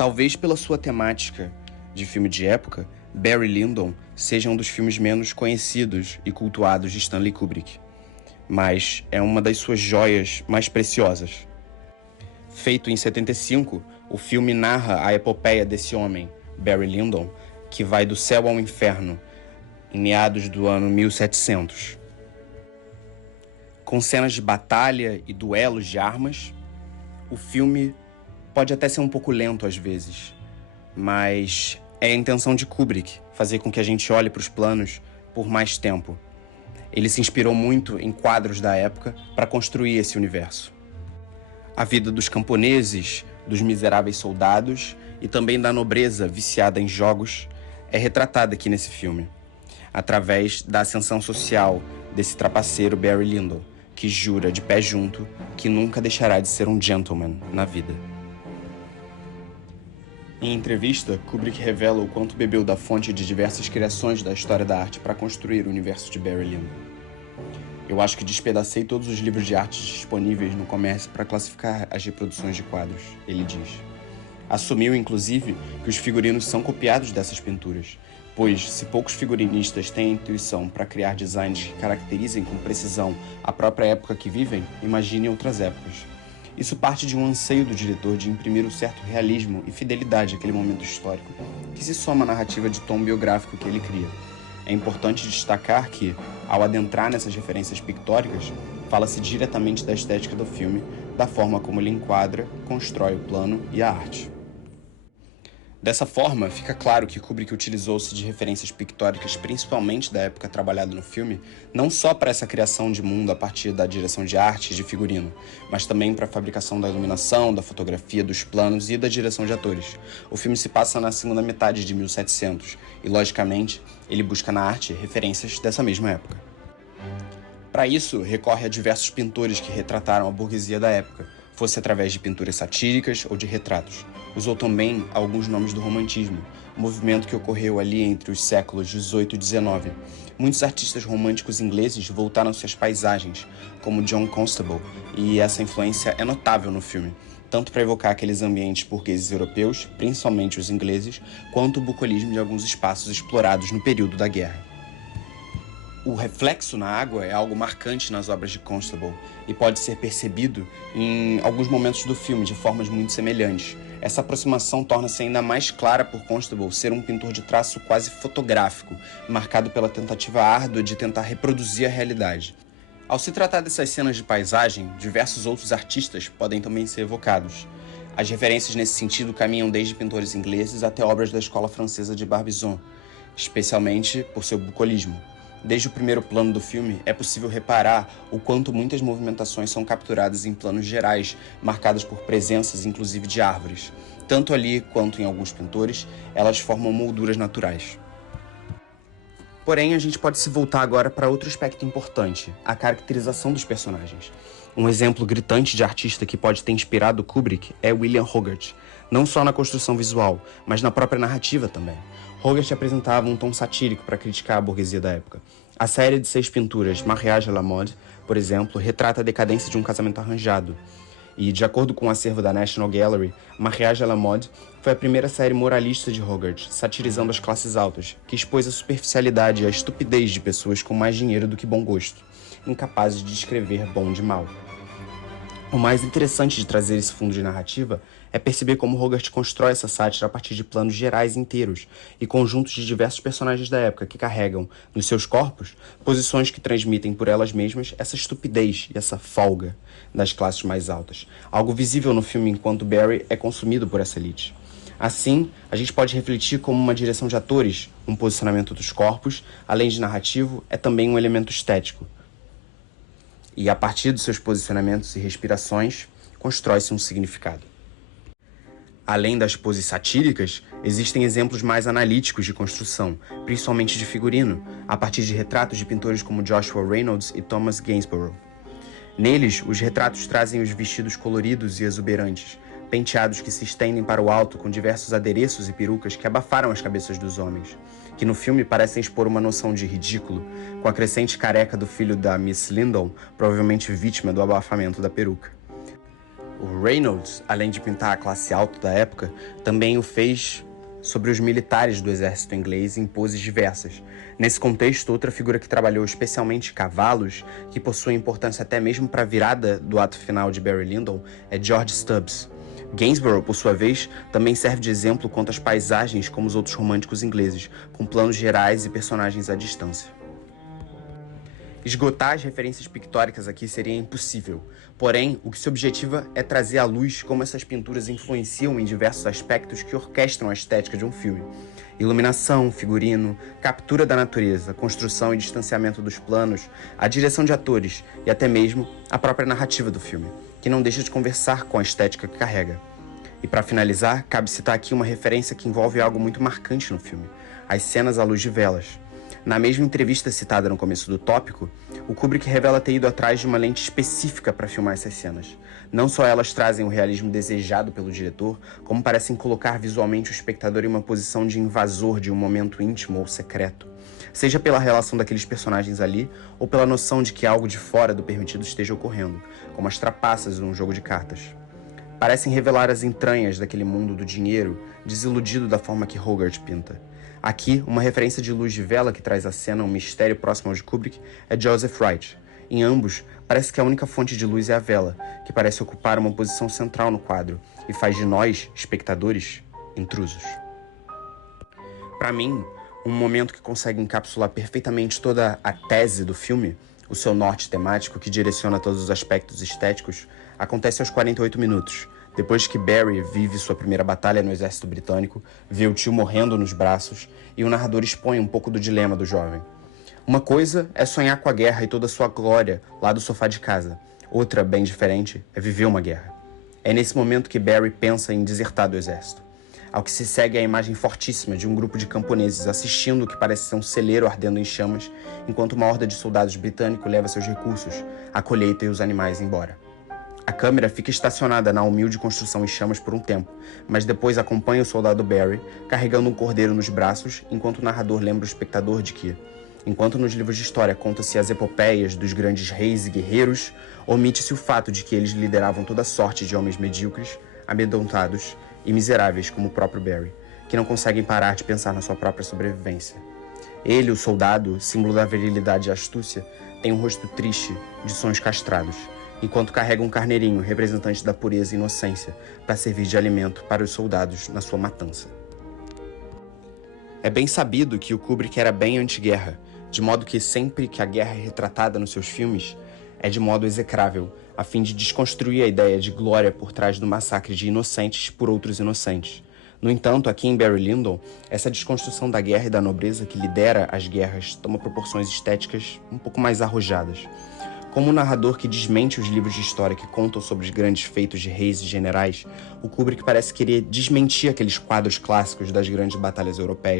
Talvez pela sua temática de filme de época, Barry Lyndon seja um dos filmes menos conhecidos e cultuados de Stanley Kubrick, mas é uma das suas joias mais preciosas. Feito em 75, o filme narra a epopeia desse homem, Barry Lyndon, que vai do céu ao inferno, em meados do ano 1700. Com cenas de batalha e duelos de armas, o filme pode até ser um pouco lento às vezes, mas é a intenção de Kubrick fazer com que a gente olhe para os planos por mais tempo. Ele se inspirou muito em quadros da época para construir esse universo. A vida dos camponeses, dos miseráveis soldados e também da nobreza viciada em jogos é retratada aqui nesse filme, através da ascensão social desse trapaceiro Barry Lyndon, que jura de pé junto que nunca deixará de ser um gentleman na vida. Em entrevista, Kubrick revela o quanto bebeu da fonte de diversas criações da história da arte para construir o universo de Barry Lyndon. Eu acho que despedacei todos os livros de arte disponíveis no comércio para classificar as reproduções de quadros, ele diz. Assumiu, inclusive, que os figurinos são copiados dessas pinturas, pois, se poucos figurinistas têm a intuição para criar designs que caracterizem com precisão a própria época que vivem, imagine outras épocas. Isso parte de um anseio do diretor de imprimir um certo realismo e fidelidade àquele momento histórico, que se soma à narrativa de tom biográfico que ele cria. É importante destacar que, ao adentrar nessas referências pictóricas, fala-se diretamente da estética do filme, da forma como ele enquadra, constrói o plano e a arte. Dessa forma, fica claro que Kubrick utilizou-se de referências pictóricas, principalmente da época trabalhada no filme, não só para essa criação de mundo a partir da direção de arte e de figurino, mas também para a fabricação da iluminação, da fotografia, dos planos e da direção de atores. O filme se passa na segunda metade de 1700 e, logicamente, ele busca na arte referências dessa mesma época. Para isso, recorre a diversos pintores que retrataram a burguesia da época, fosse através de pinturas satíricas ou de retratos. Usou também alguns nomes do romantismo, movimento que ocorreu ali entre os séculos 18 e 19. Muitos artistas românticos ingleses voltaram-se às paisagens, como John Constable, e essa influência é notável no filme, tanto para evocar aqueles ambientes burgueses europeus, principalmente os ingleses, quanto o bucolismo de alguns espaços explorados no período da guerra. O reflexo na água é algo marcante nas obras de Constable e pode ser percebido em alguns momentos do filme de formas muito semelhantes. Essa aproximação torna-se ainda mais clara por Constable ser um pintor de traço quase fotográfico, marcado pela tentativa árdua de tentar reproduzir a realidade. Ao se tratar dessas cenas de paisagem, diversos outros artistas podem também ser evocados. As referências nesse sentido caminham desde pintores ingleses até obras da escola francesa de Barbizon, especialmente por seu bucolismo. Desde o primeiro plano do filme, é possível reparar o quanto muitas movimentações são capturadas em planos gerais, marcadas por presenças inclusive de árvores. Tanto ali quanto em alguns pintores, elas formam molduras naturais. Porém, a gente pode se voltar agora para outro aspecto importante, a caracterização dos personagens. Um exemplo gritante de artista que pode ter inspirado Kubrick é William Hogarth, não só na construção visual, mas na própria narrativa também. Hogarth apresentava um tom satírico para criticar a burguesia da época. A série de 6 pinturas, Mariage à la mode, por exemplo, retrata a decadência de um casamento arranjado. E, de acordo com o acervo da National Gallery, Mariage à la mode foi a primeira série moralista de Hogarth, satirizando as classes altas, que expôs a superficialidade e a estupidez de pessoas com mais dinheiro do que bom gosto, incapazes de descrever bom de mal. O mais interessante de trazer esse fundo de narrativa é perceber como Hogarth constrói essa sátira a partir de planos gerais inteiros e conjuntos de diversos personagens da época que carregam, nos seus corpos, posições que transmitem por elas mesmas essa estupidez e essa folga das classes mais altas, algo visível no filme enquanto Barry é consumido por essa elite. Assim, a gente pode refletir como uma direção de atores, um posicionamento dos corpos, além de narrativo, é também um elemento estético. E a partir dos seus posicionamentos e respirações, constrói-se um significado. Além das poses satíricas, existem exemplos mais analíticos de construção, principalmente de figurino, a partir de retratos de pintores como Joshua Reynolds e Thomas Gainsborough. Neles, os retratos trazem os vestidos coloridos e exuberantes, penteados que se estendem para o alto com diversos adereços e perucas que abafaram as cabeças dos homens, que no filme parecem expor uma noção de ridículo, com a crescente careca do filho da Miss Lyndon, provavelmente vítima do abafamento da peruca. O Reynolds, além de pintar a classe alta da época, também o fez sobre os militares do exército inglês em poses diversas. Nesse contexto, outra figura que trabalhou especialmente cavalos, que possui importância até mesmo para a virada do ato final de Barry Lyndon, é George Stubbs. Gainsborough, por sua vez, também serve de exemplo quanto às paisagens como os outros românticos ingleses, com planos gerais e personagens à distância. Esgotar as referências pictóricas aqui seria impossível, porém, o que se objetiva é trazer à luz como essas pinturas influenciam em diversos aspectos que orquestram a estética de um filme. Iluminação, figurino, captura da natureza, construção e distanciamento dos planos, a direção de atores e até mesmo a própria narrativa do filme, que não deixa de conversar com a estética que carrega. E para finalizar, cabe citar aqui uma referência que envolve algo muito marcante no filme: as cenas à luz de velas. Na mesma entrevista citada no começo do tópico, o Kubrick revela ter ido atrás de uma lente específica para filmar essas cenas. Não só elas trazem o realismo desejado pelo diretor, como parecem colocar visualmente o espectador em uma posição de invasor de um momento íntimo ou secreto. Seja pela relação daqueles personagens ali, ou pela noção de que algo de fora do permitido esteja ocorrendo, como as trapaças num jogo de cartas. Parecem revelar as entranhas daquele mundo do dinheiro, desiludido da forma que Hogarth pinta. Aqui, uma referência de luz de vela que traz à cena um mistério próximo ao de Kubrick é Joseph Wright. Em ambos, parece que a única fonte de luz é a vela, que parece ocupar uma posição central no quadro e faz de nós, espectadores, intrusos. Para mim, um momento que consegue encapsular perfeitamente toda a tese do filme, o seu norte temático que direciona todos os aspectos estéticos, acontece aos 48 minutos, depois que Barry vive sua primeira batalha no exército britânico, vê o tio morrendo nos braços e o narrador expõe um pouco do dilema do jovem. Uma coisa é sonhar com a guerra e toda a sua glória lá do sofá de casa. Outra, bem diferente, é viver uma guerra. É nesse momento que Barry pensa em desertar do exército. Ao que se segue a imagem fortíssima de um grupo de camponeses assistindo o que parece ser um celeiro ardendo em chamas, enquanto uma horda de soldados britânicos leva seus recursos, a colheita e os animais embora. A câmera fica estacionada na humilde construção em chamas por um tempo, mas depois acompanha o soldado Barry, carregando um cordeiro nos braços, enquanto o narrador lembra o espectador de que, enquanto nos livros de história conta-se as epopeias dos grandes reis e guerreiros, omite-se o fato de que eles lideravam toda sorte de homens medíocres, amedrontados e miseráveis como o próprio Barry, que não conseguem parar de pensar na sua própria sobrevivência. Ele, o soldado, símbolo da virilidade e astúcia, tem um rosto triste, de sonhos castrados, enquanto carrega um carneirinho representante da pureza e inocência para servir de alimento para os soldados na sua matança. É bem sabido que o Kubrick era bem anti-guerra, de modo que sempre que a guerra é retratada nos seus filmes, é de modo execrável, a fim de desconstruir a ideia de glória por trás do massacre de inocentes por outros inocentes. No entanto, aqui em Barry Lyndon, essa desconstrução da guerra e da nobreza que lidera as guerras toma proporções estéticas um pouco mais arrojadas. Como um narrador que desmente os livros de história que contam sobre os grandes feitos de reis e generais, o Kubrick parece querer desmentir aqueles quadros clássicos das grandes batalhas europeias.